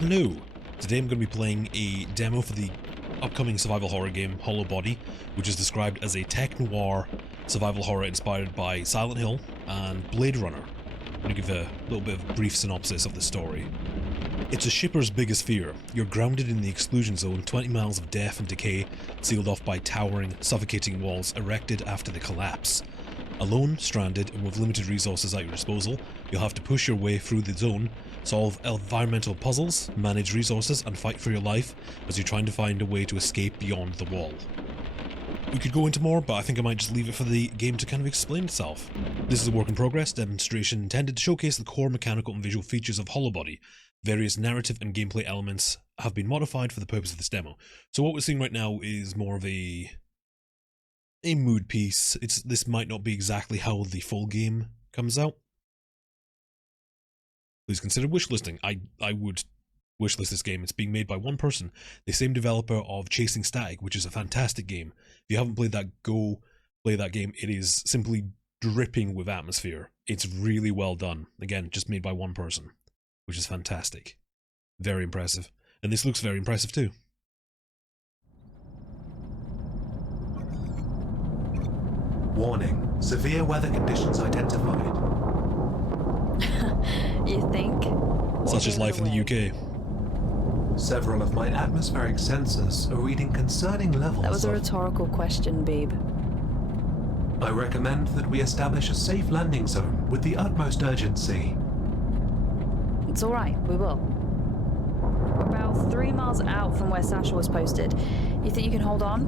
Hello! Today I'm going to be playing a demo for the upcoming survival horror game Hollow Body, which is described as a tech noir survival horror inspired by Silent Hill and Blade Runner. I'm going to give a little bit of a brief synopsis of the story. It's a shipper's biggest fear. You're grounded in the exclusion zone, 20 miles of death and decay, sealed off by towering, suffocating walls erected after the collapse. Alone, stranded, and with limited resources at your disposal, you'll have to push your way through the zone, solve environmental puzzles, manage resources, and fight for your life as you're trying to find a way to escape beyond the wall. We could go into more, but I think I might just leave it for the game to kind of explain itself. This is a work in progress demonstration intended to showcase the core mechanical and visual features of Hollow Body. Various narrative and gameplay elements have been modified for the purpose of this demo. So what we're seeing right now is more of a mood piece. This might not be exactly how the full game comes out. Please consider wishlisting. I would wishlist this game. It's being made by one person, the same developer of Chasing Static, which is a fantastic game. If you haven't played that, go play that game. It is simply dripping with atmosphere. It's really well done. Again, just made by one person, which is fantastic. Very impressive. And this looks very impressive too. Warning, severe weather conditions identified. You think? Such as life in the UK. Several of my atmospheric sensors are reading concerning levels That was a of... rhetorical question, Beeb. I recommend that we establish a safe landing zone with the utmost urgency. It's alright, we will. We're about 3 miles out from where Sasha was posted. You think you can hold on?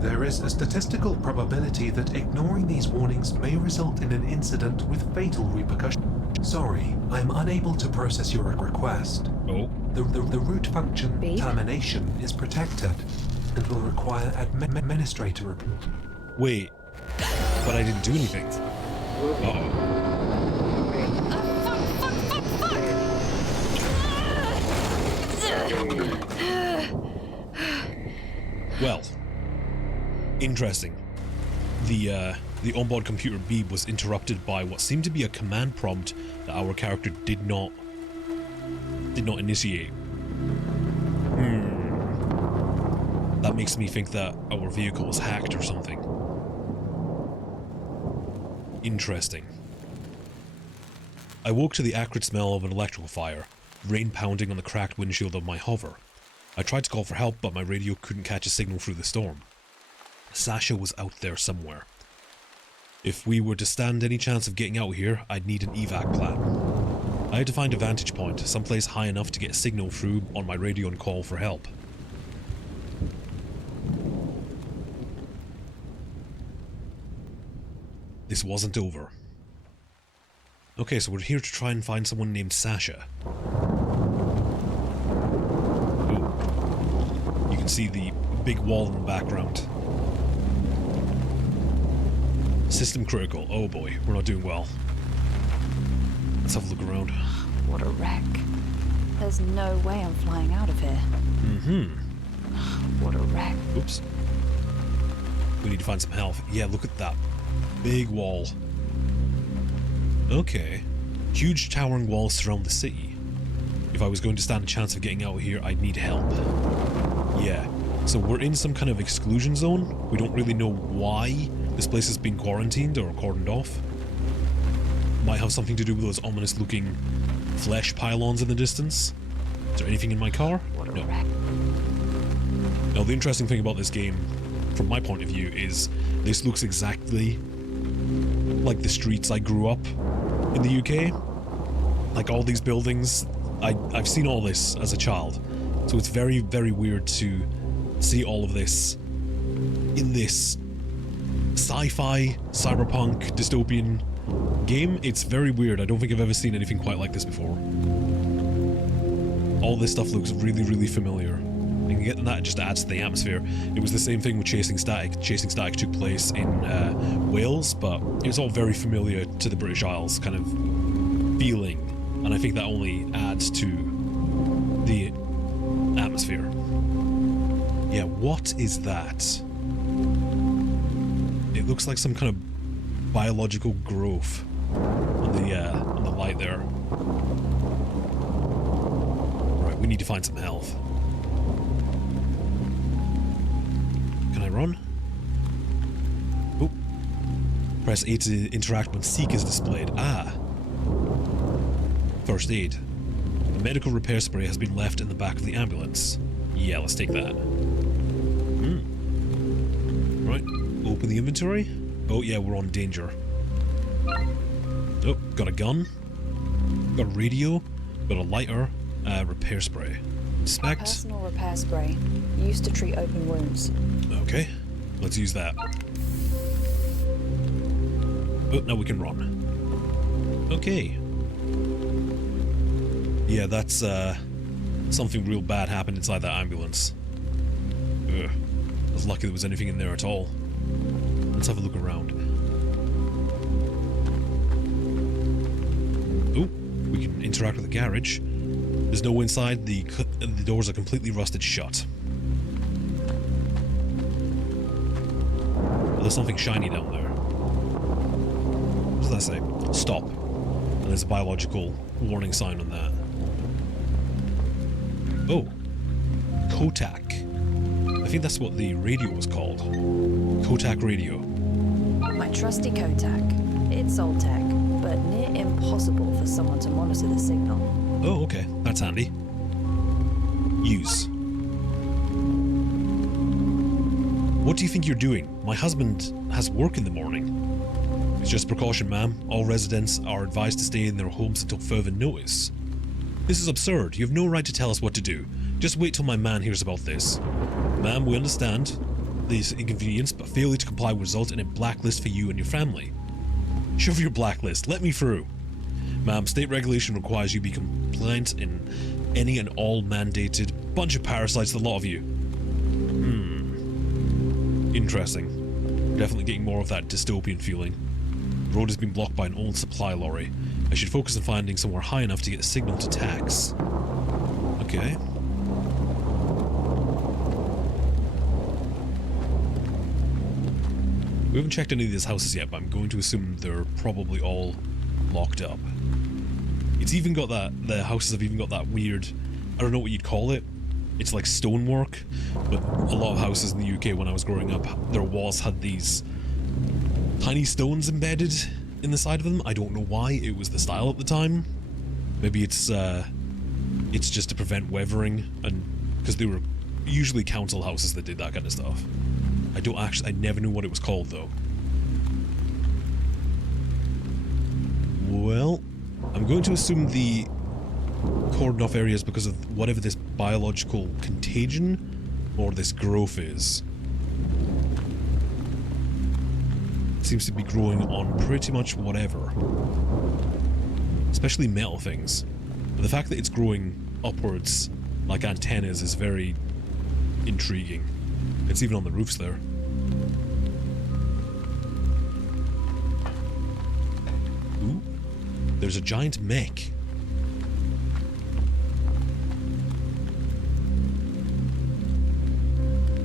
There is a statistical probability that ignoring these warnings may result in an incident with fatal repercussions. Sorry, I am unable to process your request. Oh. The root function Beep? termination is protected and will require administrator approval. Wait, but I didn't do anything. Uh-oh. Well, interesting. The onboard computer Beeb was interrupted by what seemed to be a command prompt that our character did not initiate. That makes me think that our vehicle was hacked or something. Interesting. I woke to the acrid smell of an electrical fire, rain pounding on the cracked windshield of my hover. I tried to call for help, but my radio couldn't catch a signal through the storm. Sasha was out there somewhere. If we were to stand any chance of getting out here, I'd need an evac plan. I had to find a vantage point, someplace high enough to get a signal through on my radio and call for help. This wasn't over. Okay, so we're here to try and find someone named Sasha. Ooh. You can see the big wall in the background. System critical. Oh boy, we're not doing well. Let's have a look around. What a wreck. There's no way I'm flying out of here. What a wreck. Oops. We need to find some health. Yeah, look at that big wall. Okay. Huge towering walls surround the city. If I was going to stand a chance of getting out here, I'd need help. Yeah. So we're in some kind of exclusion zone. We don't really know why this place has been quarantined or cordoned off. Might have something to do with those ominous looking flesh pylons in the distance. Is there anything in my car? What a No. wreck. Now the interesting thing about this game, from my point of view, is this looks exactly like the streets I grew up in the UK. Like all these buildings, I've seen all this as a child. So it's very, very weird to see all of this in this sci-fi, cyberpunk, dystopian game. It's very weird. I don't think I've ever seen anything quite like this before. All this stuff looks really, really familiar. And that just adds to the atmosphere. It was the same thing with Chasing Static. Chasing Static took place in Wales, but it was all very familiar to the British Isles kind of feeling. And I think that only adds to the atmosphere. Yeah, what is that? It looks like some kind of biological growth on the light there. we need to find some health. Can I run? Oh. Press A to interact when Seek is displayed. Ah. First aid. The medical repair spray has been left in the back of the ambulance. Yeah, let's take that. Right, open the inventory. Oh yeah, we're on danger. Oh, got a gun. Got a radio. Got a lighter. Repair spray. Inspect. Personal repair spray. Used to treat open wounds. Okay, let's use that. Oh, now we can run. Okay. Yeah, that's, something real bad happened inside that ambulance. Ugh. I was lucky there was anything in there at all. Let's have a look around. Oh, we can interact with the garage. There's no one inside. The doors are completely rusted shut. Well, there's something shiny down there. What does that say? Stop. And there's a biological warning sign on that. Oh. Kotak. I think that's what the radio was called. Kotak radio. My trusty Kotak. It's old tech, but near impossible for someone to monitor the signal. Oh, okay. That's handy. Use. What do you think you're doing? My husband has work in the morning. It's just precaution, ma'am. All residents are advised to stay in their homes until further notice. This is absurd. You have no right to tell us what to do. Just wait till my man hears about this. Ma'am, we understand this inconvenience, but failure to comply will result in a blacklist for you and your family. Shove your blacklist. Let me through. Ma'am, state regulation requires you be compliant in any and all mandated bunch of parasites, the lot of you. Interesting. Definitely getting more of that dystopian feeling. The road has been blocked by an old supply lorry. I should focus on finding somewhere high enough to get a signal to tax. Okay. We haven't checked any of these houses yet, but I'm going to assume they're probably all locked up. It's even got that, the houses have even got that weird, I don't know what you'd call it. It's like stonework, but a lot of houses in the UK when I was growing up, their walls had these tiny stones embedded in the side of them. I don't know why, it was the style at the time. Maybe it's just to prevent weathering, and because they were usually council houses that did that kind of stuff. I never knew what it was called though. Well, I'm going to assume the cordoned off areas because of whatever this biological contagion or this growth is. It seems to be growing on pretty much whatever. Especially metal things. But the fact that it's growing upwards like antennas is very intriguing. It's even on the roofs there. Ooh. There's a giant mech.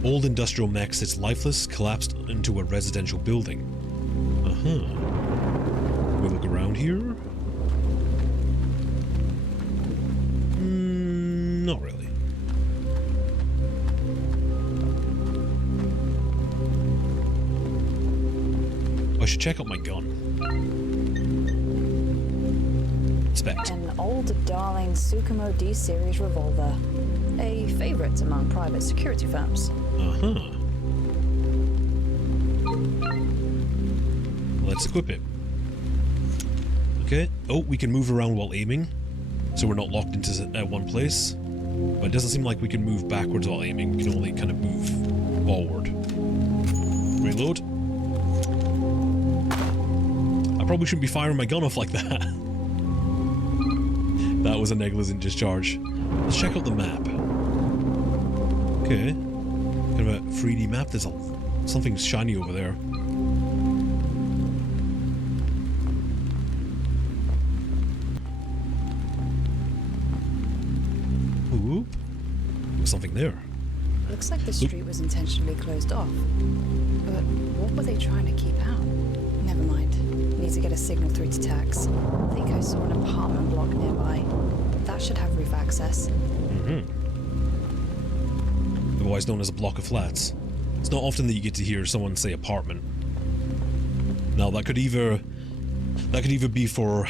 Old industrial mech sits lifeless, collapsed into a residential building. We look around here? Not really. I should check out my gun. Inspect. An old darling Tsukumo D-series revolver. A favorite among private security firms. Let's equip it. Okay. Oh, we can move around while aiming, so we're not locked into one place. But it doesn't seem like we can move backwards while aiming. We can only kind of move forward. Reload. I probably shouldn't be firing my gun off like that. That was a negligent discharge. Let's check out the map. Okay. Kind of a 3D map. There's something shiny over there. Oop. There's something there. Looks like the street was intentionally closed off. But what were they trying to keep out? Never mind. Need to get a signal through to tax. I think I saw an apartment block nearby. That should have roof access. Otherwise known as a block of flats. It's not often that you get to hear someone say apartment. Now that could either be for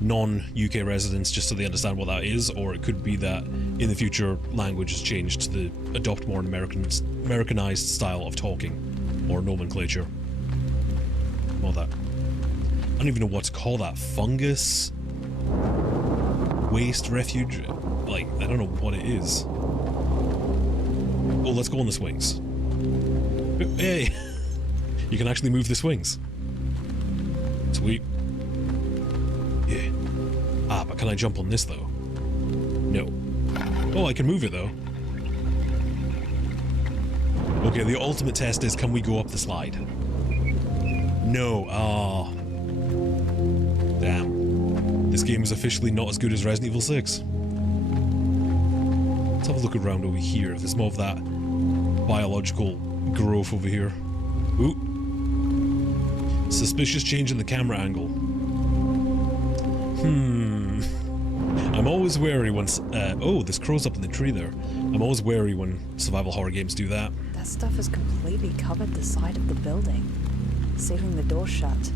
non-UK residents just so they understand what that is, or it could be that in the future language has changed to adopt more an Americanized style of talking or nomenclature. All that. I don't even know what to call that. Fungus? Waste? Refuge? Like, I don't know what it is. Oh, let's go on the swings. Hey! You can actually move the swings. Sweet. Yeah. Ah, but can I jump on this, though? No. Oh, I can move it, though. Okay, the ultimate test is, can we go up the slide? No. Ah. Damn. This game is officially not as good as Resident Evil 6. Let's have a look around over here. There's more of that biological growth over here. Ooh. Suspicious change in the camera angle. I'm always wary when... oh, there's crows up in the tree there. I'm always wary when survival horror games do that. That stuff has completely covered the side of the building, sealing the door shut.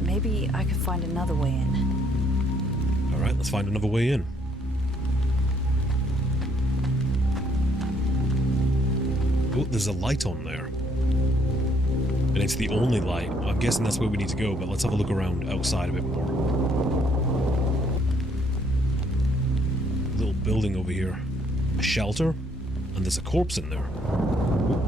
Maybe I could find another way in. Alright, let's find another way in. Oh, there's a light on there. And it's the only light. I'm guessing that's where we need to go, but let's have a look around outside a bit more. Little building over here. A shelter? And there's a corpse in there. Ooh.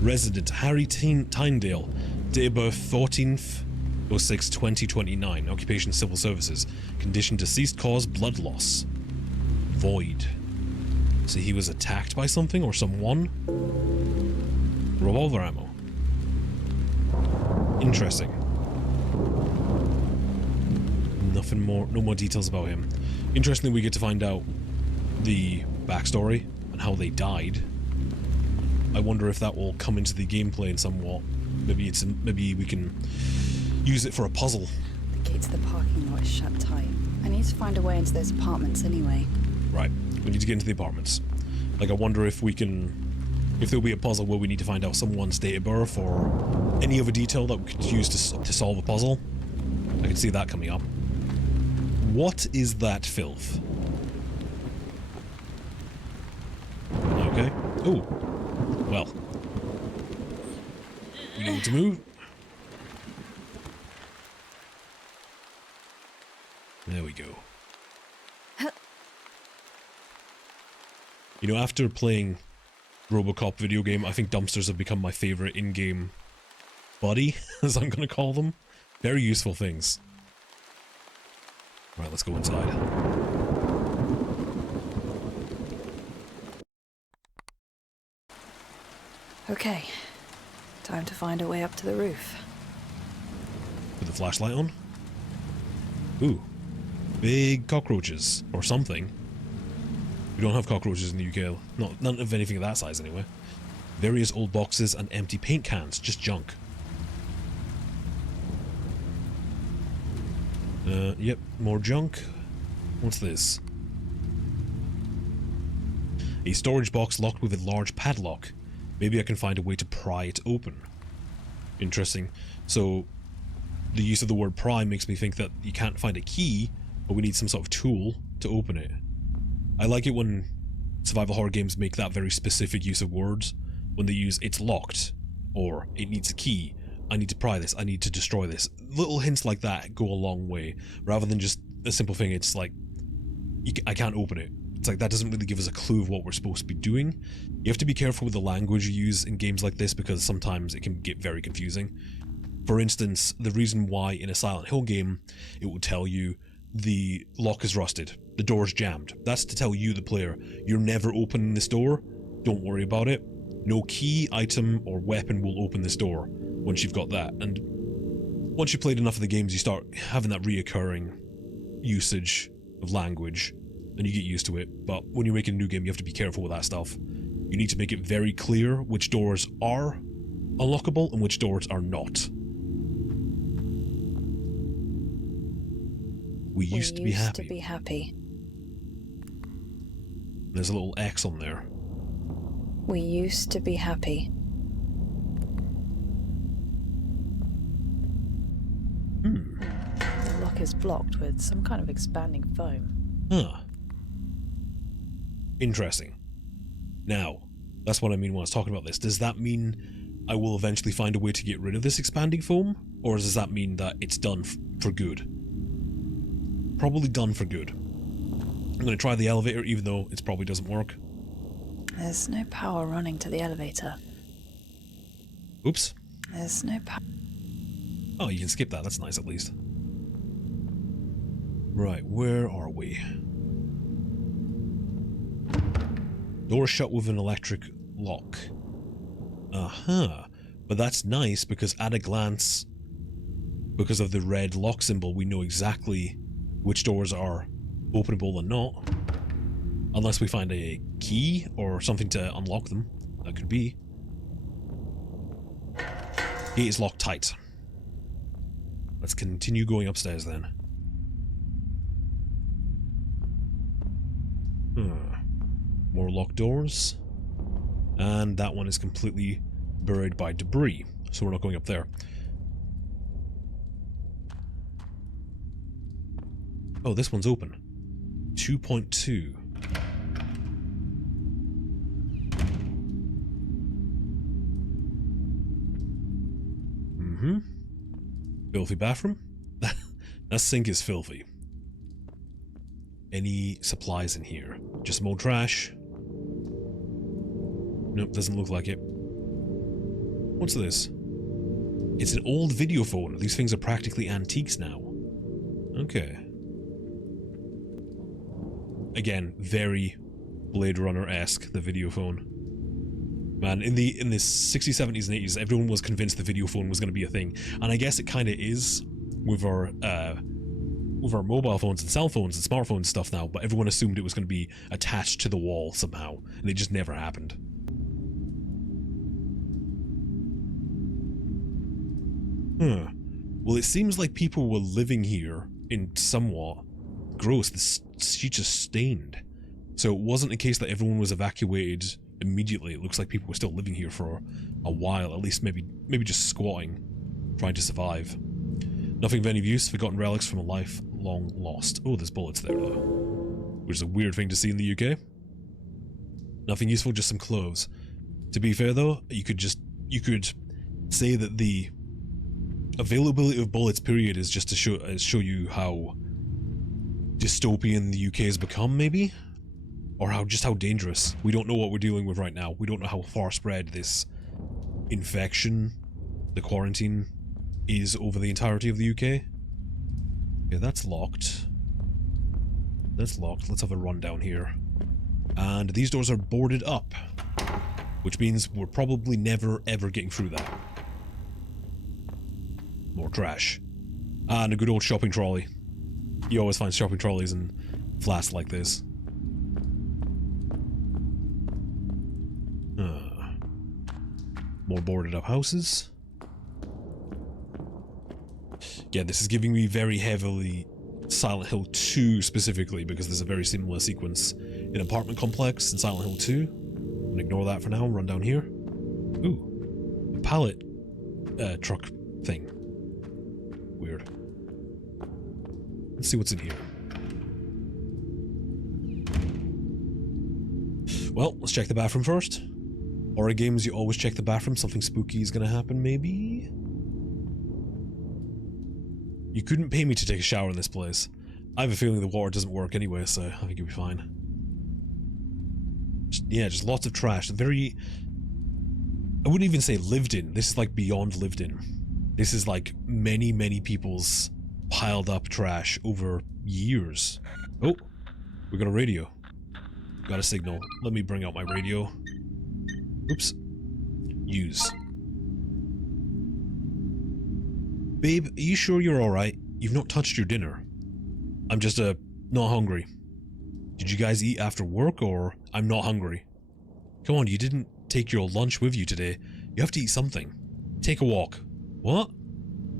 Resident Harry Tyndale. Date of birth 14/06/2029. Occupation civil services. Condition deceased, cause blood loss. Void. So he was attacked by something or someone? Revolver ammo. Interesting. Nothing more, no more details about him. Interestingly, we get to find out the backstory and how they died. I wonder if that will come into the gameplay in somewhat. Maybe we can use it for a puzzle. The gate to the parking lot is shut tight. I need to find a way into those apartments anyway. Right, we need to get into the apartments. Like, I wonder if there'll be a puzzle where we need to find out someone's date of birth or any other detail that we could use to solve a puzzle. I can see that coming up. What is that filth? Okay. Oh. Well. We need to move. There we go. You know, after playing RoboCop video game, I think dumpsters have become my favorite in-game buddy, as I'm going to call them. Very useful things. Right, let's go inside. Okay. Time to find a way up to the roof. Put the flashlight on. Ooh. Big cockroaches. Or something. We don't have cockroaches in the UK. None of anything of that size, anyway. Various old boxes and empty paint cans. Just junk. Yep. More junk. What's this? A storage box locked with a large padlock. Maybe I can find a way to pry it open. Interesting. So, the use of the word pry makes me think that you can't find a key, but we need some sort of tool to open it. I like it when survival horror games make that very specific use of words, when they use "it's locked," or "it needs a key," "I need to pry this," "I need to destroy this." Little hints like that go a long way, rather than just a simple thing, it's like, I can't open it. It's like, that doesn't really give us a clue of what we're supposed to be doing. You have to be careful with the language you use in games like this, because sometimes it can get very confusing. For instance, the reason why in a Silent Hill game, it will tell you the lock is rusted, the door's jammed. That's to tell you, the player, you're never opening this door, don't worry about it. No key, item, or weapon will open this door once you've got that. And once you've played enough of the games, you start having that reoccurring usage of language, and you get used to it. But when you're making a new game, you have to be careful with that stuff. You need to make it very clear which doors are unlockable and which doors are not. We used to be happy. to be happy. There's a little X on there. We used to be happy. The lock is blocked with some kind of expanding foam. Huh. Interesting. Now, that's what I mean when I was talking about this. Does that mean I will eventually find a way to get rid of this expanding foam? Or does that mean that it's done for good? Probably done for good. I'm going to try the elevator even though it probably doesn't work. There's no power running to the elevator. Oops. There's no power. Oh, you can skip that. That's nice at least. Right, where are we? Door shut with an electric lock. But that's nice because at a glance, because of the red lock symbol, we know exactly which doors are openable and not. Unless we find a key or something to unlock them. That could be. Gate is locked tight. Let's continue going upstairs then. More locked doors. And that one is completely buried by debris, so we're not going up there. Oh, this one's open. 2.2. Filthy bathroom? That sink is filthy. Any supplies in here? Just more trash? Nope, doesn't look like it. What's this? It's an old video phone. These things are practically antiques now. Okay. Again, very Blade Runner-esque, the video phone. Man, in the 60s, 70s, and 80s, everyone was convinced the video phone was going to be a thing. And I guess it kind of is with our mobile phones and cell phones and smartphones and stuff now, but everyone assumed it was going to be attached to the wall somehow, and it just never happened. Well, it seems like people were living here in somewhat gross. This sheet just stained. So it wasn't a case that everyone was evacuated immediately. It looks like people were still living here for a while, at least maybe just squatting, trying to survive. Nothing of any use, forgotten relics from a life long lost. Oh, there's bullets there though, which is a weird thing to see in the UK. Nothing useful, just some clothes. To be fair though, you could say that the availability of bullets period is just to show you how dystopian the UK has become, maybe? Or how dangerous. We don't know what we're dealing with right now. We don't know how far spread this infection, the quarantine, is over the entirety of the UK. Okay, that's locked. That's locked. Let's have a run down here. And these doors are boarded up, which means we're probably never ever getting through that. More trash. And a good old shopping trolley. You always find shopping trolleys in flats like this. More boarded up houses. Yeah, this is giving me very heavily Silent Hill 2 specifically, because there's a very similar sequence in Apartment Complex in Silent Hill 2. I'm gonna ignore that for now and run down here. Ooh. A pallet truck thing. Weird. Let's see what's in here. Well, let's check the bathroom first. Horror games, you always check the bathroom. Something spooky is gonna happen, maybe? You couldn't pay me to take a shower in this place. I have a feeling the water doesn't work anyway, so I think you'll be fine. Just lots of trash. Very... I wouldn't even say lived in. This is like beyond lived in. This is like many, many people's piled up trash over years. Oh, we got a radio. Got a signal. Let me bring out my radio. Oops. Use. Babe, are you sure you're alright? You've not touched your dinner. I'm just, not hungry. Did you guys eat after work, or I'm not hungry? Come on, you didn't take your lunch with you today. You have to eat something. Take a walk. What?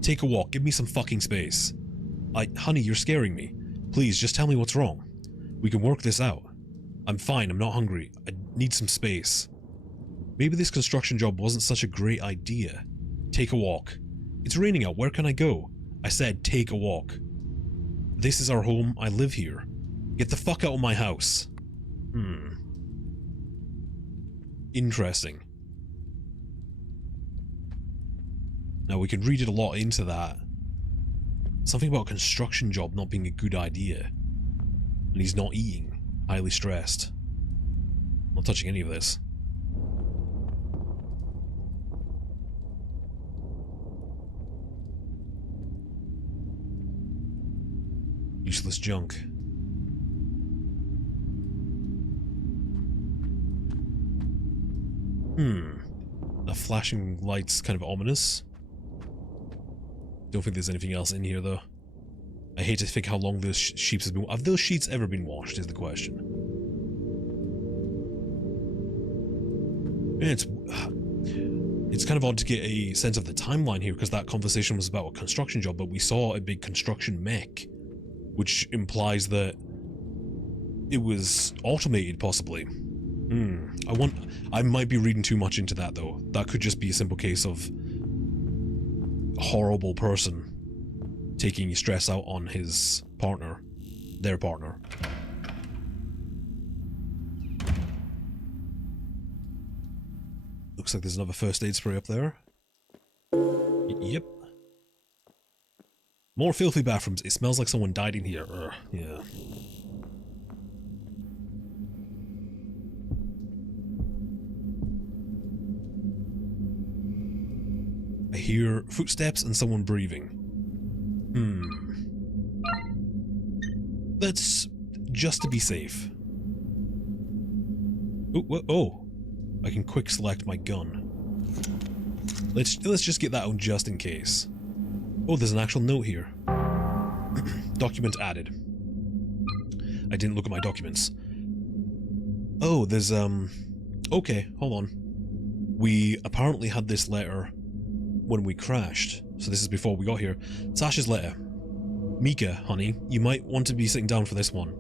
Take a walk. Give me some fucking space. Honey, you're scaring me. Please, just tell me what's wrong. We can work this out. I'm fine, I'm not hungry. I need some space. Maybe this construction job wasn't such a great idea. Take a walk. It's raining out, where can I go? I said take a walk. This is our home, I live here. Get the fuck out of my house. Interesting. Now we can read it a lot into that. Something about a construction job not being a good idea. And he's not eating. Highly stressed. Not touching any of this. Useless junk. The flashing light's kind of ominous. Don't think there's anything else in here though. I hate to think how long those sheets have been. Have those sheets ever been washed is the question. And it's kind of odd to get a sense of the timeline here because that conversation was about a construction job, but we saw a big construction mech, which implies that it was automated possibly. I might be reading too much into that though. That could just be a simple case of a horrible person taking stress out on his partner, their partner. Looks like there's another first aid spray up there. Yep. More filthy bathrooms. It smells like someone died in here. Yeah. I hear footsteps and someone breathing. Let's just to be safe. Oh, I can quick select my gun. Let's just get that on just in case. Oh, there's an actual note here. Document added. I didn't look at my documents. Oh, there's okay, hold on. We apparently had this letter when we crashed, so this is before we got here. Sasha's letter. Mika, honey, you might want to be sitting down for this one.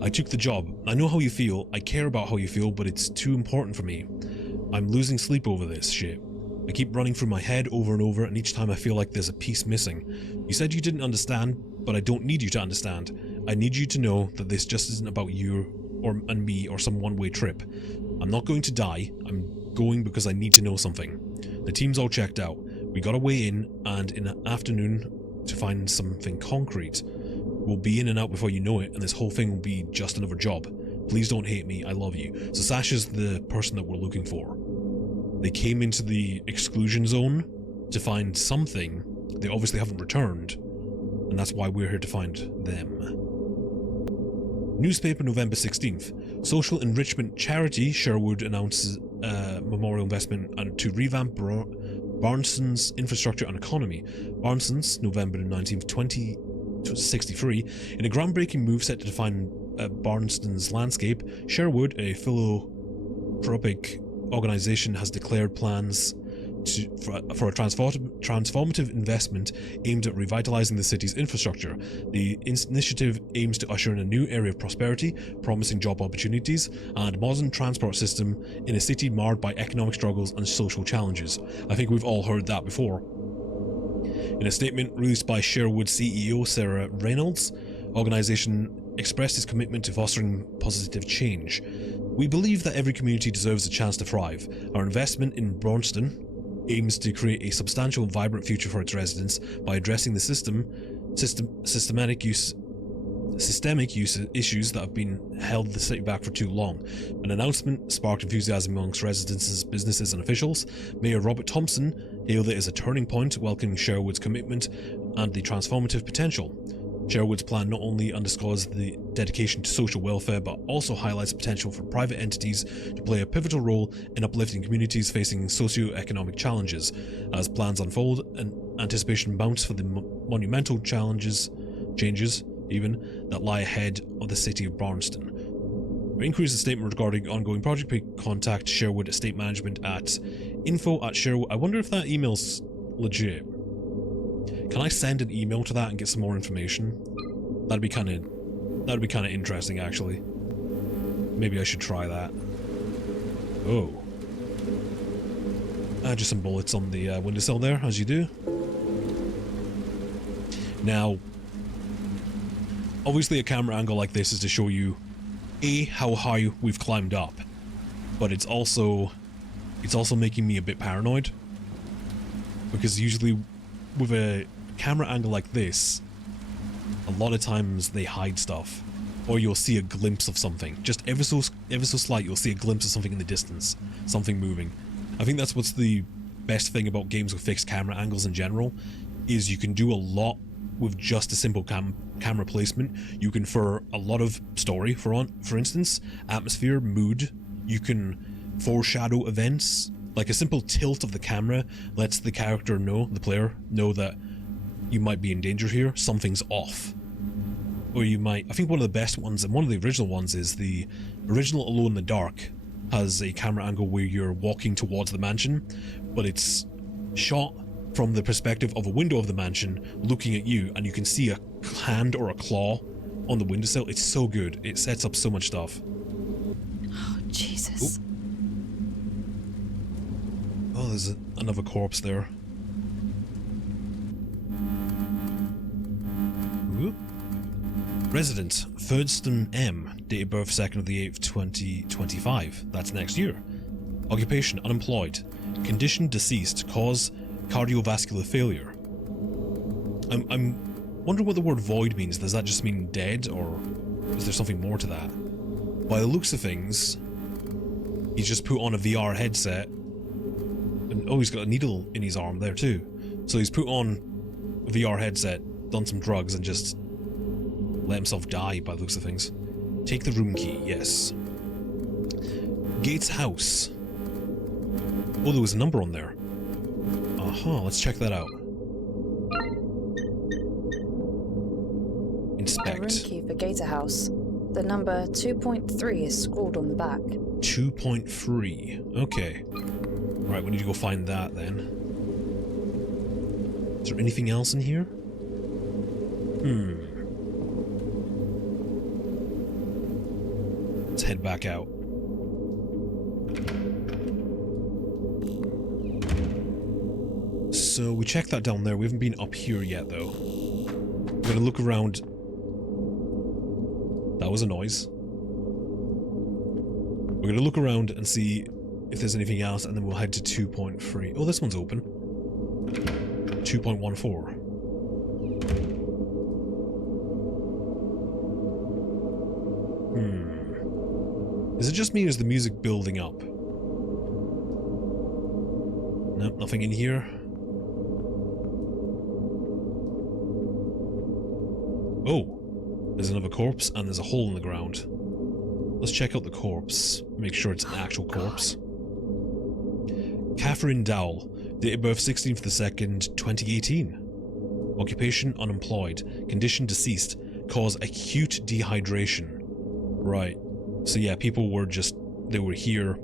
I took the job. I know how you feel. I care about how you feel, but it's too important for me. I'm losing sleep over this shit. I keep running through my head over and over, and each time I feel like there's a piece missing. You said you didn't understand, but I don't need you to understand. I need you to know that this just isn't about you and me or some one-way trip. I'm not going to die. I'm going because I need to know something. The team's all checked out. We got a way in, and in the afternoon to find something concrete. We'll be in and out before you know it, and this whole thing will be just another job. Please don't hate me, I love you. So Sasha's the person that we're looking for. They came into the exclusion zone to find something. They obviously haven't returned, and that's why we're here to find them. Newspaper, November 16th. Social enrichment charity Sherwood announces memorial investment to revamp Barnston's infrastructure and economy. Barnston's, November 19th, 2063. In a groundbreaking move set to define Barnston's landscape, Sherwood, a philanthropic organization, has declared plans for a transformative investment aimed at revitalizing the city's infrastructure. The initiative aims to usher in a new area of prosperity, promising job opportunities, and modern transport system in a city marred by economic struggles and social challenges. I think we've all heard that before. In a statement released by Sherwood CEO Sarah Reynolds, organization expressed its commitment to fostering positive change. We believe that every community deserves a chance to thrive. Our investment in Braunston aims to create a substantial and vibrant future for its residents by addressing the systemic issues that have been held the city back for too long. An announcement sparked enthusiasm amongst residents, businesses and officials. Mayor Robert Thompson hailed it as a turning point, welcoming Sherwood's commitment and the transformative potential. Sherwood's plan not only underscores the dedication to social welfare, but also highlights the potential for private entities to play a pivotal role in uplifting communities facing socio-economic challenges. As plans unfold and anticipation mounts for the monumental changes even, that lie ahead of the city of Barnston. For inquiries and statement regarding ongoing project, please contact Sherwood Estate Management at info@sherwood. I wonder if that email's legit. Can I send an email to that and get some more information? That'd be kind of interesting, actually. Maybe I should try that. Oh. Just some bullets on the windowsill there, as you do. Now, obviously a camera angle like this is to show you, A, how high we've climbed up, but it's also making me a bit paranoid, because usually with a camera angle like this, a lot of times they hide stuff, or you'll see a glimpse of something. Just ever so slight, you'll see a glimpse of something in the distance, something moving. I think that's what's the best thing about games with fixed camera angles in general, is you can do a lot with just a simple camera placement. You can, for a lot of story, for instance, atmosphere, mood, you can foreshadow events. Like a simple tilt of the camera lets the character know, the player, know that you might be in danger here, something's off. Or you might, I think one of the best ones, and one of the original ones, is the original Alone in the Dark has a camera angle where you're walking towards the mansion, but it's shot from the perspective of a window of the mansion looking at you, and you can see a hand or a claw on the windowsill. It's so good. It sets up so much stuff. Oh, Jesus. Oop. Oh, there's another corpse there. Oop. Resident, Thurston M, date of birth 2nd of the 8th, 2025. That's next year. Occupation, unemployed. Condition, deceased. Cause, cardiovascular failure. I'm wondering what the word void means. Does that just mean dead, or is there something more to that? By the looks of things, he's just put on a VR headset, and oh, he's got a needle in his arm there too. So he's put on a VR headset, done some drugs, and just let himself die by the looks of things. Take the room key, yes. Gates house. Oh, there was a number on there. Let's check that out. A Inspect. room key for Gator House. The number 2.3 is scrawled on the back. 2.3. Okay. Right, we need to go find that then. Is there anything else in here? Let's head back out. So we checked that down there. We haven't been up here yet, though. We're gonna look around. That was a noise. We're gonna look around and see if there's anything else, and then we'll head to 2.3. Oh, this one's open. 2.14. Is it just me, or is the music building up? Nope, nothing in here. Oh, there's another corpse, and there's a hole in the ground. Let's check out the corpse, make sure it's an actual corpse. Catherine Dowell, date of birth 16th of the 2nd, 2018. Occupation, unemployed. Condition, deceased. Cause, acute dehydration. Right. So yeah, people were they were here,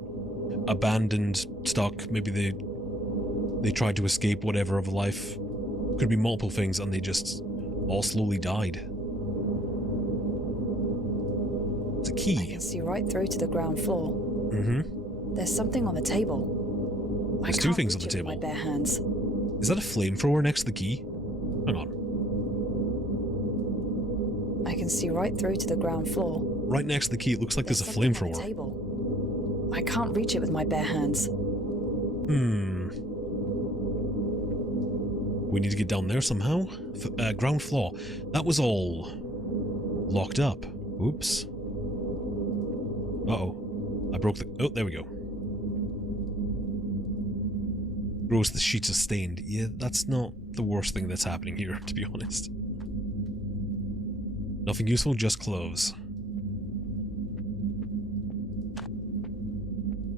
abandoned, stuck, maybe they tried to escape whatever of life. Could be multiple things, and they just all slowly died. It's a key. I can see right through to the ground floor. There's something on the table. There's two things on the table. With my bare hands. Is that a flamethrower next to the key? Hang on. I can see right through to the ground floor. Right next to the key, it looks like there's a something on the flamethrower. table. I can't reach it with my bare hands. We need to get down there somehow. Ground floor. That was all locked up. Oops. Uh-oh. I broke the... Oh, there we go. Gross, the sheets are stained. Yeah, that's not the worst thing that's happening here, to be honest. Nothing useful, just clothes.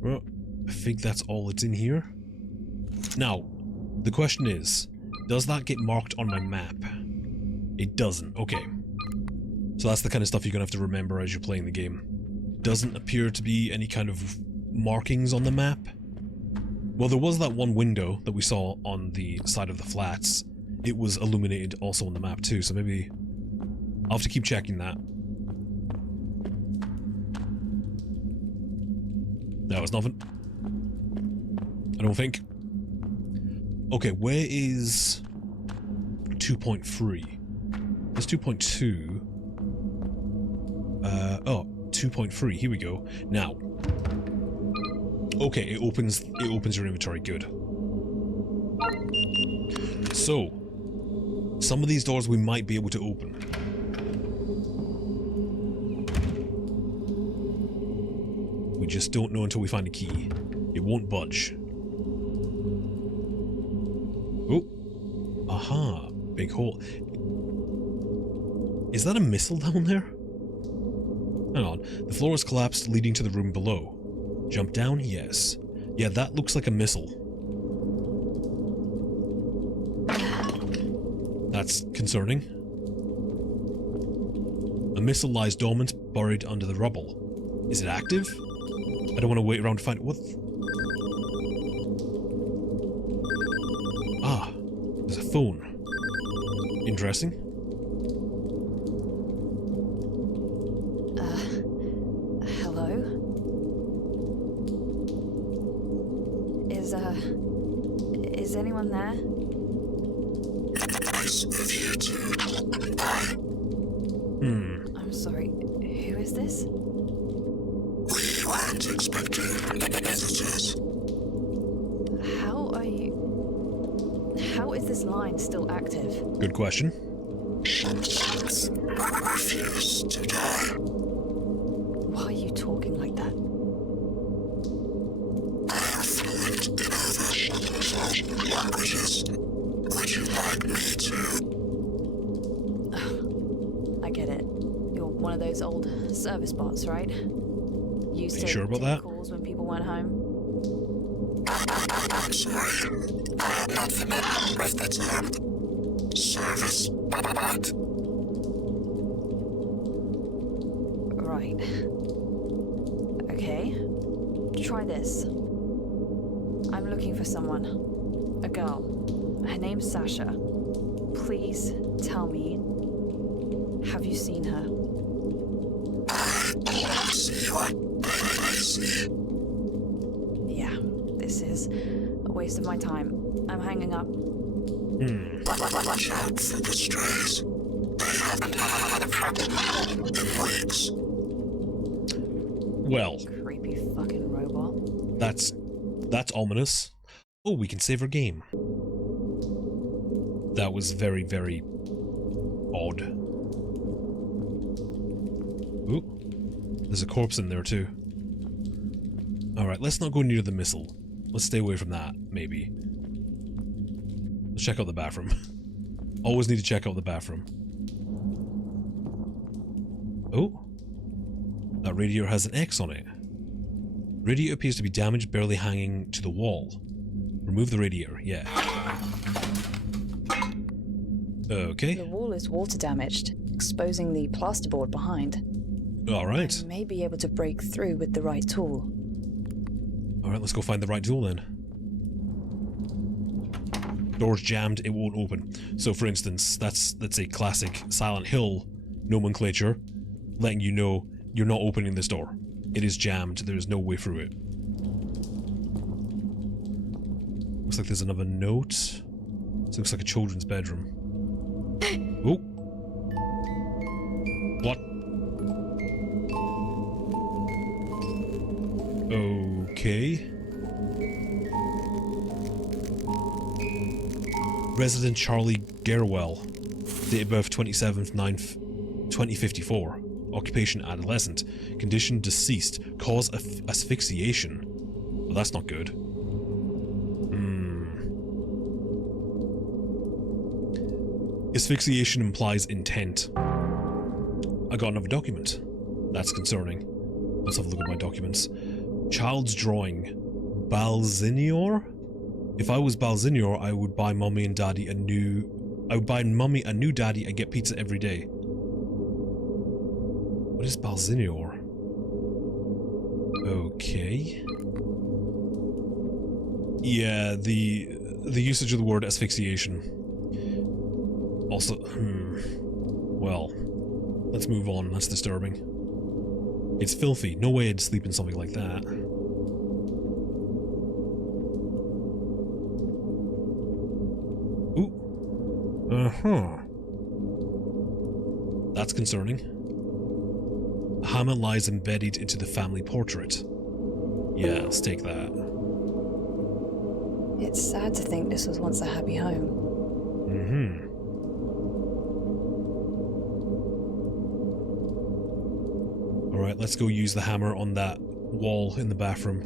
Well, I think that's all that's in here. Now, the question is, does that get marked on my map? It doesn't. Okay. So that's the kind of stuff you're going to have to remember as you're playing the game. Doesn't appear to be any kind of markings on the map. Well, there was that one window that we saw on the side of the flats. It was illuminated also on the map too, so maybe I'll have to keep checking that. No, it's nothing. I don't think. Okay, where is 2.3? There's 2.2. Oh, 2.3. Here we go. Now. Okay, it opens your inventory. Good. So, some of these doors we might be able to open. We just don't know until we find a key. It won't budge. Oh. Aha. Big hole. Is that a missile down there? Hang on. The floor has collapsed, leading to the room below. Jump down? Yes. Yeah, that looks like a missile. That's concerning. A missile lies dormant, buried under the rubble. Is it active? I don't want to wait around to find it. What? Ah, there's a phone. Interesting. Hello? Is anyone there? I'm sorry, who is this? We weren't expecting visitors. How is this line still active? Good question. Sometimes refuse to die. Why are you talking like that? I am fluent in over languages. Would you like me to? I get it. You're one of those old service bots, right? Used Are you to sure about take that? calls when people weren't home. I'm sorry. I am not familiar with the term service bot. Right. Okay. Try this. I'm looking for someone. A girl. Her name's Sasha. Please tell me. Have you seen her? I see what I see. Yeah, this is a waste of my time. I'm hanging up. Watch out for the strays. They haven't had a problem in weeks. Well, Creepy fucking robot. that's ominous. Oh, we can save our game. That was very, very odd. Ooh, there's a corpse in there too. Alright, let's not go near the missile. Let's stay away from that, maybe. Let's check out the bathroom. Always need to check out the bathroom. Oh, that radiator has an X on it. Radiator appears to be damaged, barely hanging to the wall. Remove the radiator, yeah. Okay. The wall is water damaged, exposing the plasterboard behind. Alright. I may be able to break through with the right tool. Alright, let's go find the right tool then. Door's jammed, it won't open. So for instance, that's a classic Silent Hill nomenclature, letting you know you're not opening this door. It is jammed, there's no way through it. Looks like there's another note. This looks like a children's bedroom. Oh. What? Okay. Resident Charlie Gerwell. Date of birth 27/9/2054. Occupation adolescent. Condition deceased. Cause asphyxiation. Well, that's not good. Asphyxiation implies intent. I got another document. That's concerning. Let's have a look at my documents. Child's drawing. Balzinior? If I was Balzinior, I would buy Mummy and Daddy a new daddy and get pizza every day. What is Balzinior? Okay. Yeah, the usage of the word asphyxiation. Also, well, Let's move on. That's disturbing. It's filthy. No way I'd sleep in something like that. Ooh. Uh-huh. That's concerning. A hammer lies embedded into the family portrait. Yeah, let's take that. It's sad to think this was once a happy home. Mm-hmm. Alright, let's go use the hammer on that wall in the bathroom.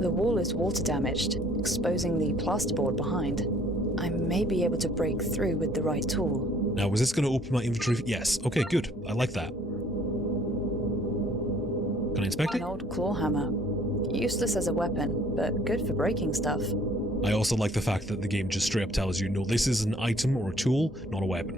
The wall is water damaged, exposing the plasterboard behind. I may be able to break through with the right tool. Now, was this going to open my inventory? Yes. Okay, good. I like that. Can I inspect it? An old claw hammer. Useless as a weapon, but good for breaking stuff. I also like the fact that the game just straight up tells you, no, this is an item or a tool, not a weapon.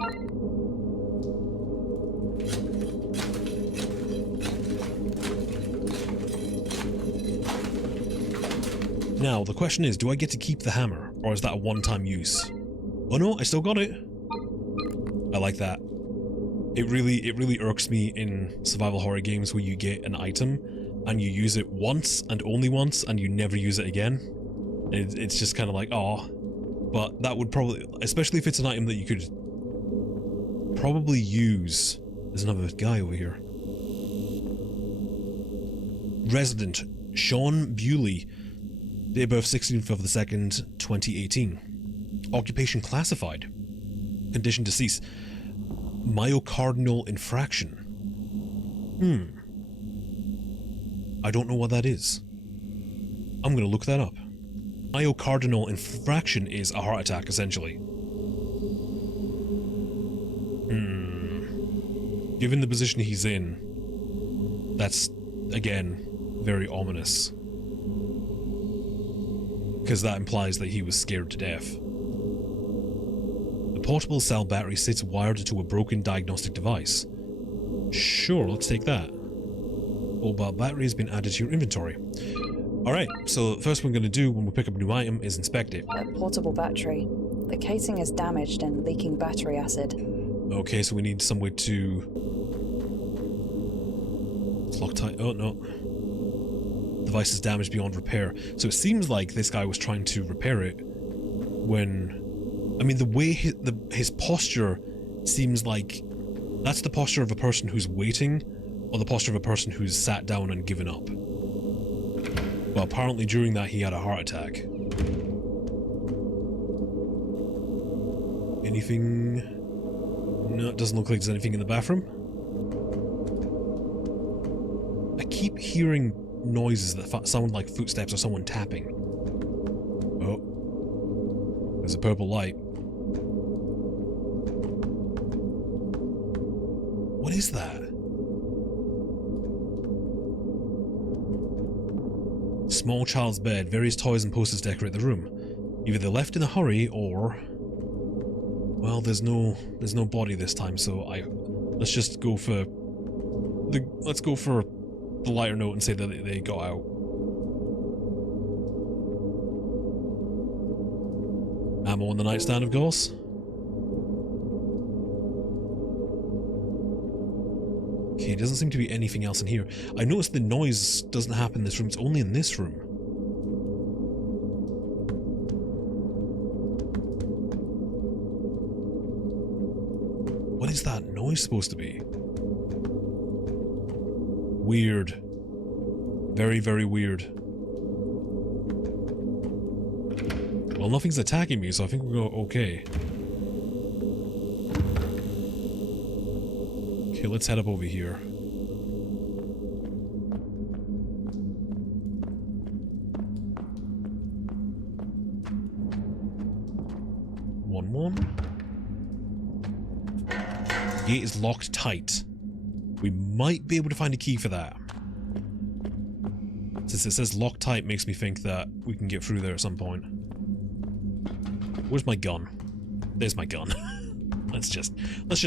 Now, the question is, do I get to keep the hammer, or is that a one-time use? Oh no, I still got it! I like that. It really irks me in survival horror games where you get an item, and you use it once, and only once, and you never use it again. It's just kind of like, oh. But that would probably, especially if it's an item that you could probably use. There's another guy over here. Resident, Sean Bewley. Date of birth 16th of the 2nd, 2018. Occupation classified. Condition deceased. Myocardial infraction. I don't know what that is. I'm gonna look that up. Myocardial infraction is a heart attack, essentially. Given the position he's in, that's, again, very ominous. Because that implies that he was scared to death. The portable cell battery sits wired to a broken diagnostic device. Sure, let's take that. Mobile battery has been added to your inventory. Alright, so the first thing we're going to do when we pick up a new item is inspect it. A portable battery. The casing is damaged and leaking battery acid. Okay, so we need somewhere to... It's Loctite. Oh, no. Device is damaged beyond repair. So it seems like this guy was trying to repair it when... I mean, the way his posture seems like... That's the posture of a person who's waiting, or the posture of a person who's sat down and given up. But apparently during that he had a heart attack. Anything... No, it doesn't look like there's anything in the bathroom. I keep hearing noises that sound like footsteps or someone tapping. Oh. There's a purple light. What is that? Small child's bed. Various toys and posters decorate the room. Either they left in a hurry or... Well, there's no body this time, so let's just go for let's go for the lighter note and say that they got out. Ammo on the nightstand, of course. Okay, doesn't seem to be anything else in here. I noticed the noise doesn't happen in this room, it's only in this room. What is that noise supposed to be? Weird. Very, very weird. Well, nothing's attacking me, so I think we'll go okay. Okay, let's head up over here. One. Gate is locked tight. We might be able to find a key for that. Since it says locked tight, makes me think that we can get through there at some point. Where's my gun? There's my gun. let's just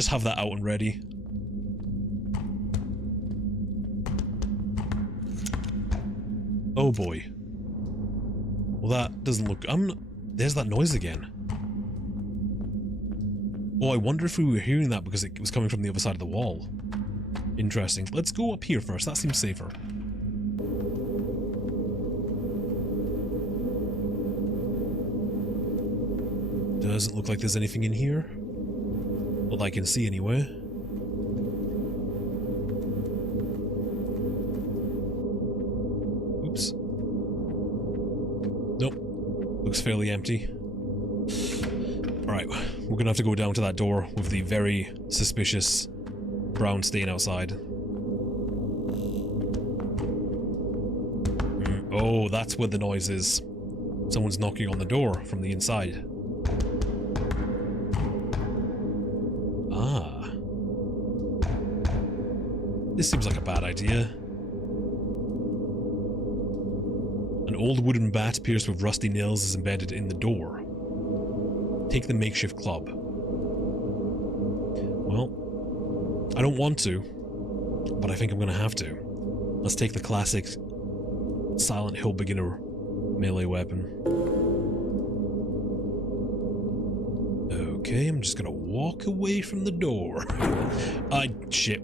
have that out and ready. Oh boy. Well, that doesn't look... There's that noise again. Oh, I wonder if we were hearing that because it was coming from the other side of the wall. Interesting. Let's go up here first. That seems safer. Doesn't look like there's anything in here. Not that I can see anywhere. Oops. Nope. Looks fairly empty. Alright, we're gonna have to go down to that door with the very suspicious brown stain outside. Oh, that's where the noise is. Someone's knocking on the door from the inside. Ah. This seems like a bad idea. An old wooden bat pierced with rusty nails is embedded in the door. Take the makeshift club. Well, I don't want to, but I think I'm gonna have to. Let's take the classic Silent Hill beginner melee weapon. Okay, I'm just gonna walk away from the door. Shit.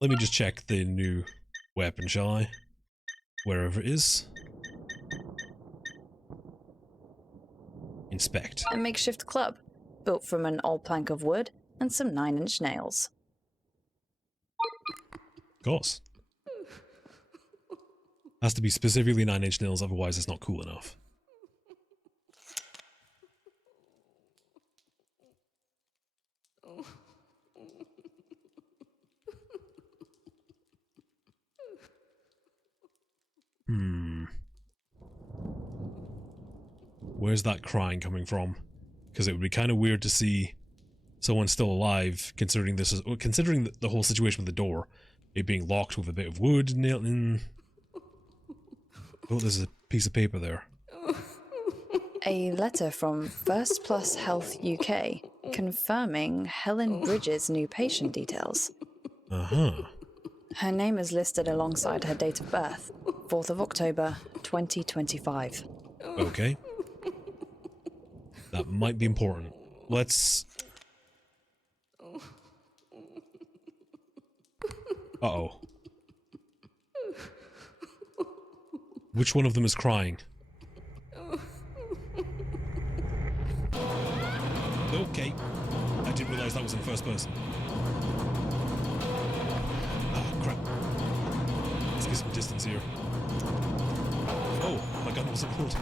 Let me just check the new weapon, shall I? Wherever it is. Inspect. A makeshift club, built from an old plank of wood and some 9-inch nails. Of course. Has to be specifically 9-inch nails, otherwise it's not cool enough. Where's that crying coming from? Because it would be kind of weird to see someone still alive, considering this is considering the whole situation with the door, it being locked with a bit of wood nailed in. Oh, there's a piece of paper there. A letter from First Plus Health UK confirming Helen Bridges' new patient details. Her name is listed alongside her date of birth, 4th of October, 2025. Okay. That might be important. Let's... Uh-oh. Which one of them is crying? Okay. I didn't realize that was in first person. Oh, crap. Let's get some distance here. Oh, my gun wasn't loaded.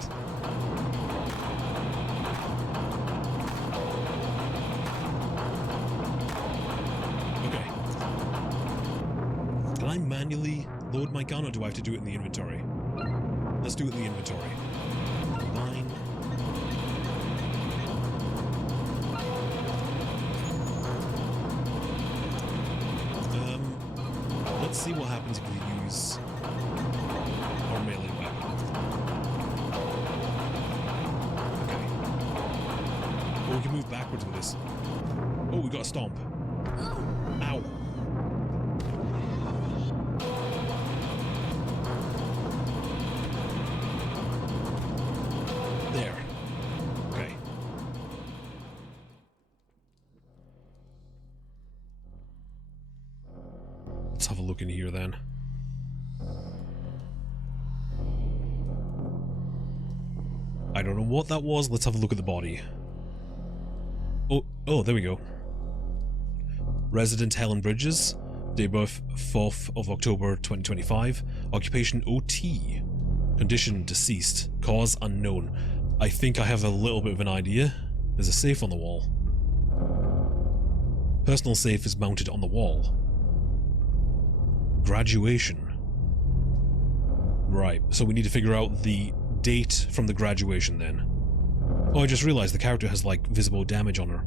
Okay. Can I manually load my gun, or do I have to do it in the inventory? Let's do it in the inventory. Line. Let's see what happens if we use our melee weapon. Okay. Oh, we can move backwards with this. Oh, we got a stomp. Ow. There. Okay. Let's have a look in here then. I don't know what that was. Let's have a look at the body. Oh, there we go. Resident Helen Bridges. Date of birth 4th of October 2025. Occupation OT. Condition deceased. Cause unknown. I think I have a little bit of an idea. There's a safe on the wall. Personal safe is mounted on the wall. Graduation. Right, so we need to figure out the date from the graduation then. Oh, I just realized the character has like visible damage on her.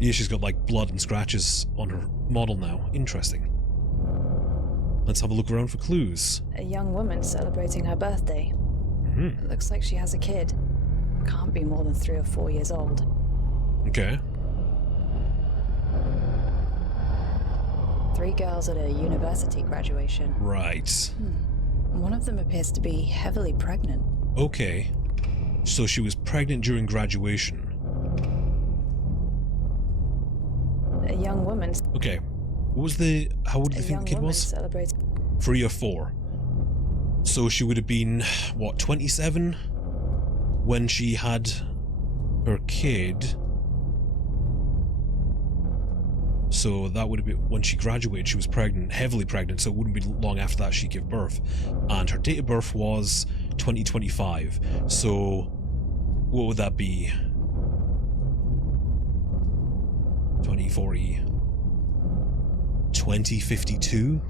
Yeah, she's got like blood and scratches on her model now. Interesting. Let's have a look around for clues. A young woman celebrating her birthday. It looks like she has a kid. Can't be more than 3 or 4 years old. Okay. 3 girls at a university graduation. Right. One of them appears to be heavily pregnant. Okay. So she was pregnant during graduation. A young woman. Okay. What was the... How old do you think the kid was? Celebrates. 3 or 4. So she would have been, what, 27? When she had her kid. So that would have been when she graduated. She was pregnant, heavily pregnant, so it wouldn't be long after that she gave birth. And her date of birth was 2025. So what would that be? 2040. 2052?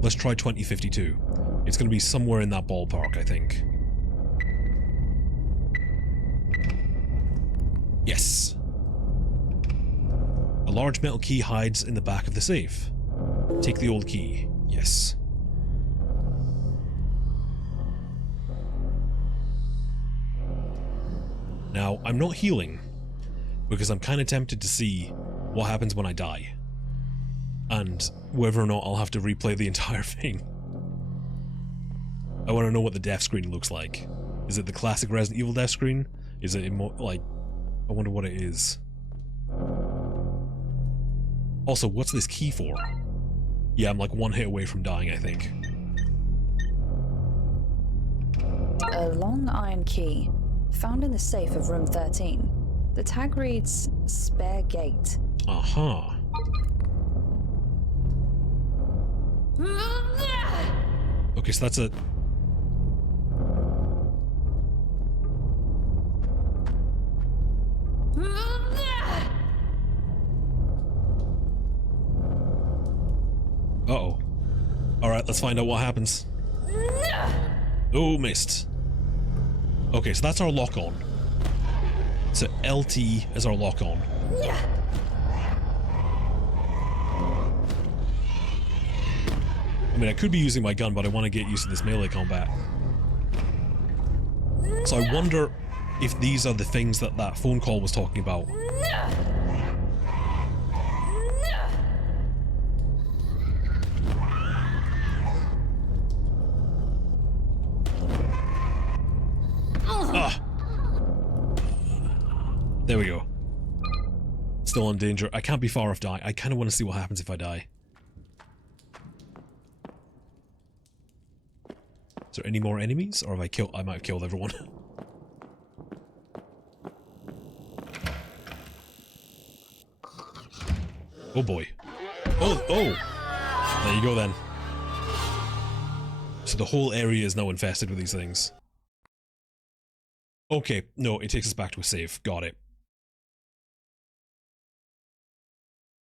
Let's try 2052. It's going to be somewhere in that ballpark, I think. Yes. A large metal key hides in the back of the safe. Take the old key. Yes. Now, I'm not healing, because I'm kind of tempted to see what happens when I die. And whether or not I'll have to replay the entire thing. I want to know what the death screen looks like. Is it the classic Resident Evil death screen? Is it like... I wonder what it is. Also, what's this key for? Yeah, I'm like 1 hit away from dying, I think. A long iron key, found in the safe of room 13. The tag reads, spare gate. Uh-huh. Okay, so that's a... Uh-oh. Alright, let's find out what happens. Oh, missed. Okay, so that's our lock-on. So LT is our lock-on. I mean, I could be using my gun, but I want to get used to this melee combat. So I wonder if these are the things that that phone call was talking about. Ah! There we go. Still in danger. I can't be far off die. I kind of want to see what happens if I die. Is there any more enemies? Or have I killed... I might have killed everyone. Oh boy. Oh, oh! There you go then. So the whole area is now infested with these things. Okay, no, it takes us back to a save. Got it.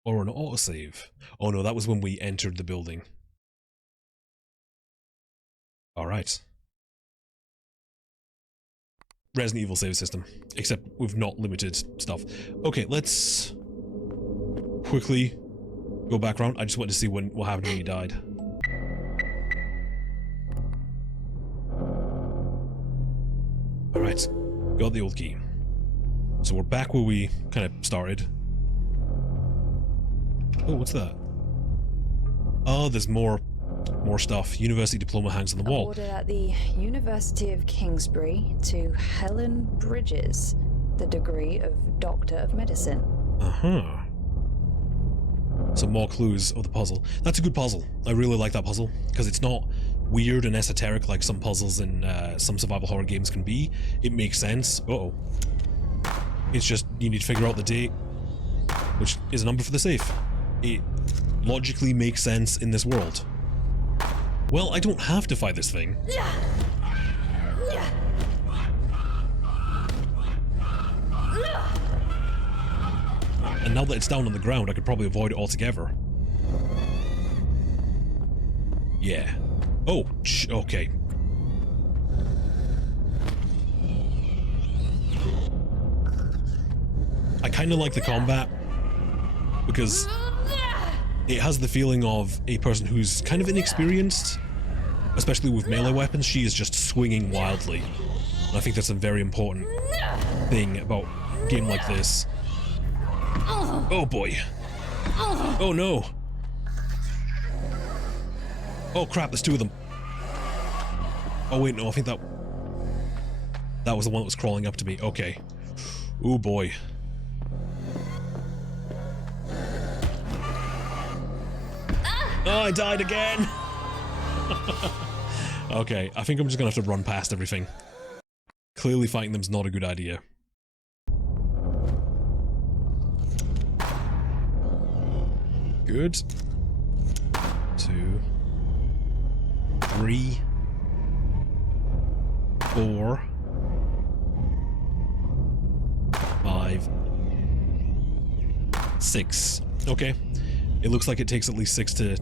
Or an autosave. Oh no, that was when we entered the building. Alright. Resident Evil save system. Except with not limited stuff. Okay, let's quickly go back around. I just wanted to see what happened when you died. Alright. Got the old key. So we're back where we kind of started. Oh, what's that? Oh, there's more stuff. University diploma hangs on the wall. Awarded at the University of Kingsbury to Helen Bridges, the degree of Doctor of Medicine. Uh-huh. Some more clues of the puzzle. That's a good puzzle. I really like that puzzle, because it's not weird and esoteric like some puzzles in some survival horror games can be. It makes sense. Uh-oh. It's just, you need to figure out the date, which is a number for the safe. It logically makes sense in this world. Well, I don't have to fight this thing. And now that it's down on the ground, I could probably avoid it altogether. Yeah. Oh, okay. I kind of like the combat, because it has the feeling of a person who's kind of inexperienced, especially with melee weapons. She is just swinging wildly. And I think that's a very important thing about a game like this. Oh boy. Oh no. Oh crap, there's two of them. Oh wait, no, I think that was the one that was crawling up to me. Okay. Oh boy. Oh, I died again! Okay, I think I'm just gonna have to run past everything. Clearly fighting them's not a good idea. Good. 2, 3, 4, 5, 6. Okay. It looks like it takes at least 6 to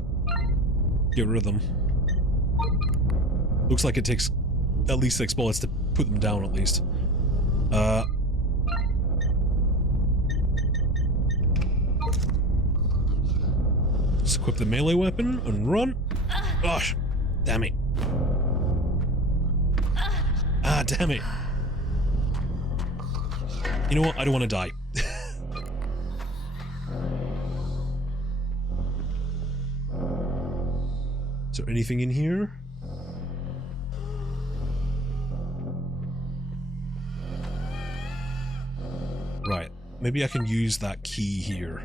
get rid of them. Looks like it takes at least 6 bullets to put them down at least. Just equip the melee weapon and run. Gosh, damn it. Ah, damn it. You know what? I don't want to die. Is there anything in here? Right. Maybe I can use that key here.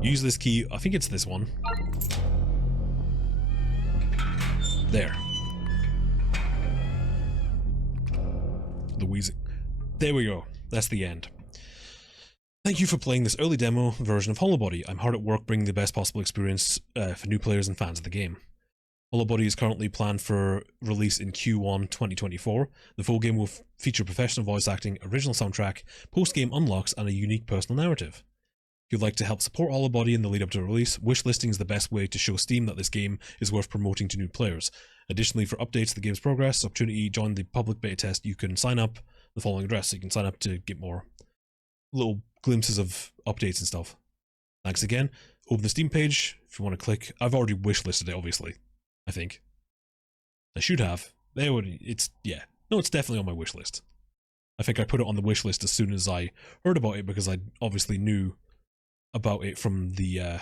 Use this key. I think it's this one. There. The wheezing. There we go. That's the end. Thank you for playing this early demo version of Holobody. I'm hard at work bringing the best possible experience for new players and fans of the game. Holobody is currently planned for release in Q1 2024. The full game will feature professional voice acting, original soundtrack, post-game unlocks, and a unique personal narrative. If you'd like to help support Holobody in the lead up to release, wishlisting is the best way to show Steam that this game is worth promoting to new players. Additionally, for updates to the game's progress, opportunity to join the public beta test, you can sign up the following address. So you can sign up to get more little glimpses of updates and stuff. Thanks again. Open the Steam page if you want to click. I've already wishlisted it, obviously. I think. I should have. It's definitely on my wish list. I think I put it on the wish list as soon as I heard about it because I obviously knew about it from the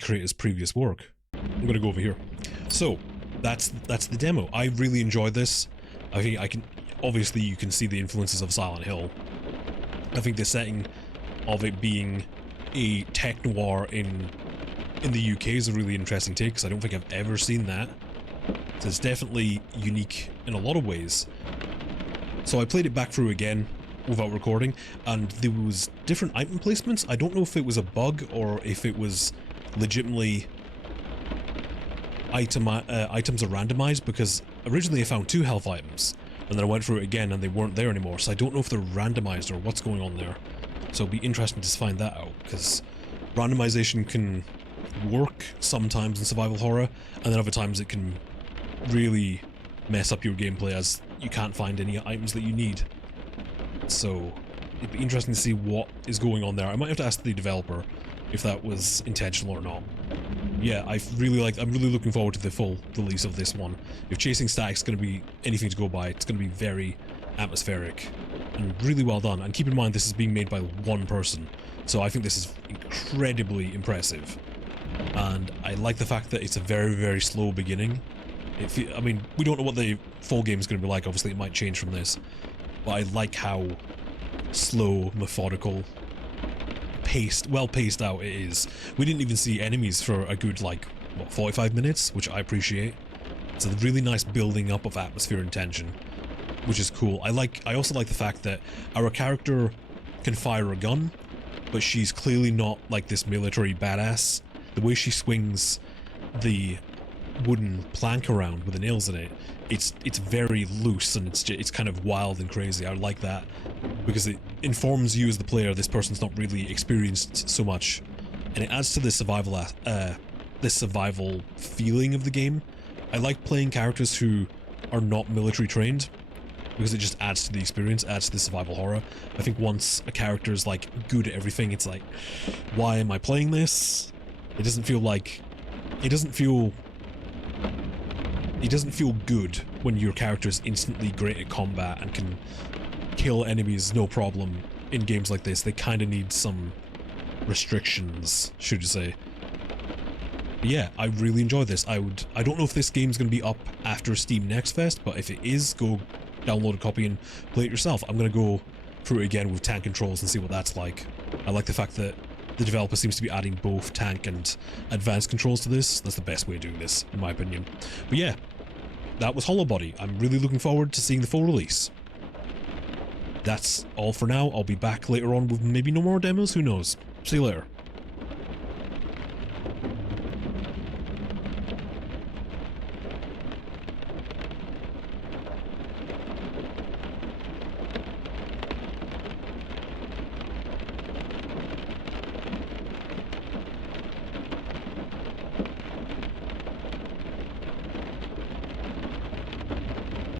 creator's previous work. I'm gonna go over here. So, that's the demo. I really enjoyed this. I think obviously you can see the influences of Silent Hill. I think the setting of it being a tech noir in the UK is a really interesting take because I don't think I've ever seen that. So it's definitely unique in a lot of ways. So I played it back through again without recording, and there was different item placements. I don't know if it was a bug or if it was legitimately items are randomized, because originally I found 2 health items, and then I went through it again and they weren't there anymore, so I don't know if they're randomized or what's going on there. So it'll be interesting to find that out, because randomization can work sometimes in survival horror, and then other times it can really mess up your gameplay as you can't find any items that you need. So it'd be interesting to see what is going on there. I might have to ask the developer if that was intentional or not. Yeah, I'm really looking forward to the full release of this one. If chasing static's going to be anything to go by, it's going to be very atmospheric and really well done. And keep in mind, this is being made by one person, so I think this is incredibly impressive. And I like the fact that it's a very, very slow beginning. I mean, we don't know what the full game is going to be like. Obviously, it might change from this, but I like how slow, methodical, well paced out it is. We didn't even see enemies for a good, 45 minutes, which I appreciate. It's a really nice building up of atmosphere and tension, which is cool. I also like the fact that our character can fire a gun, but she's clearly not like this military badass. The way she swings the wooden plank around with the nails in it, it's very loose, and it's kind of wild and crazy. I like that because it informs you as the player this person's not really experienced so much, and it adds to the survival feeling of the game. I like playing characters who are not military trained because it just adds to the experience, adds to the survival horror. I think once a character is good at everything, it's like, why am I playing this? It doesn't feel good when your character is instantly great at combat and can kill enemies no problem in games like this, they kind of need some restrictions, should you say. But yeah, I really enjoy this. I don't know if this game's going to be up after Steam Next Fest, but if it is, go download a copy and play it yourself. I'm going to go through it again with tank controls and see what that's like. I like the fact that the developer seems to be adding both tank and advanced controls to this. That's the best way of doing this, in my opinion. But yeah, that was Hollow Body. I'm really looking forward to seeing the full release. That's all for now. I'll be back later on with maybe no more demos, who knows. See you later.